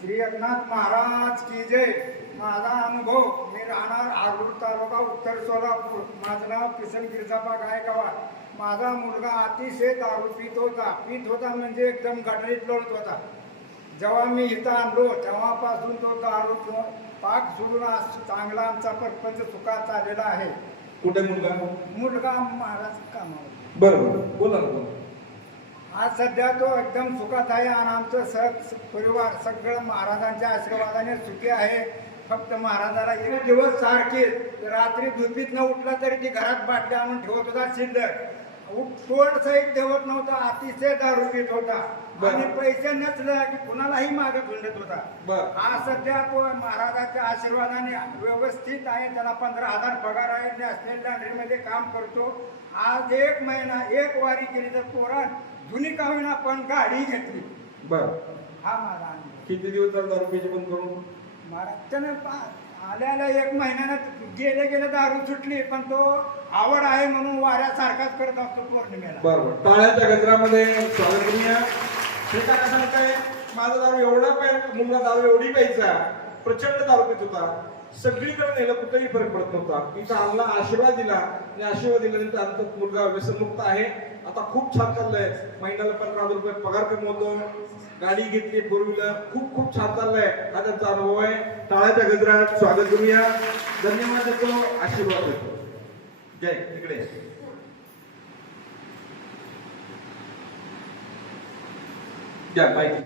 श्री एकनाथ महाराज की जय. माझा अनुभव, मी राहणार आगरूर तालुका उत्तर सोलापूर. माझं नाव किसन गिरजापा गायकवाड. माझा मुलगा अतिशय दारू पीत होता म्हणजे एकदम गटरीत लोळत होता. जेव्हा मी इथं आणलो तेव्हापासून तो दारू पाक सोडून आज चांगला आमचा परपंच सुखात चाललेला आहे. कुठे मुलगा महाराज कामावर. बरोबर, बोला ना, बोला. आज सध्या तो एकदम सुखात आहे आणि आमचं परिवार सगळं महाराजांच्या आशीर्वादाने सुखी आहे. फक्त महाराजाला एक दिवस सारखे रात्री झोपीत न उठला तरी ती घरात बाटल्या आणून ठेवत होता शिल्लक. तोड सहित ठेवत नव्हता. अतिशय दारू पीत होता आणि पैसे नसलं की कुणालाही मागत हिंडत होता. हा सध्या तो महाराजांच्या आशीर्वादाने व्यवस्थित आहे. त्याला 15,000 पगार आहे. नॅशनल लॉन्ड्रीमध्ये काम करतो. आज 1 महिना 1 वारी केली तर पोरात जुनी का होईना पण गाडी घेतली. हा माझा अनुभव. किती दिवस झाले दारू पिण्याचे बंद करून? महाराज त्यानं आल्याला 1 महिन्यानं गेले दारू सुटली, पण तो आवड आहे म्हणून वाऱ्यासारखाच करत असतो पौर्णिमेला. बरोबर. टाळ्याच्या गजरामध्ये स्वागत करूया. हे काय सांगताय, माझा दारू एवढा मुलगा दारू एवढी प्यायचा, प्रचंड दारू पित होता, सगळीकडे नेलं कुठेही फरक पडत नव्हता. इथं आणला, आशीर्वाद दिला आणि आशीर्वाद दिल्यानंतर आमचा मुलगा व्यसनमुक्त आहे. आता खूप छान चाललंय. महिन्याला 15,000 रुपये पगार कमवतो, गाडी घेतली 4 व्हीलर. खूप छान चाललंय. हा त्यांचा अनुभव आहे. टाळ्याच्या गजरात स्वागत करूया. धन्यवाद देतो, आशीर्वाद देतो. जय. इकडे द्या माहिती.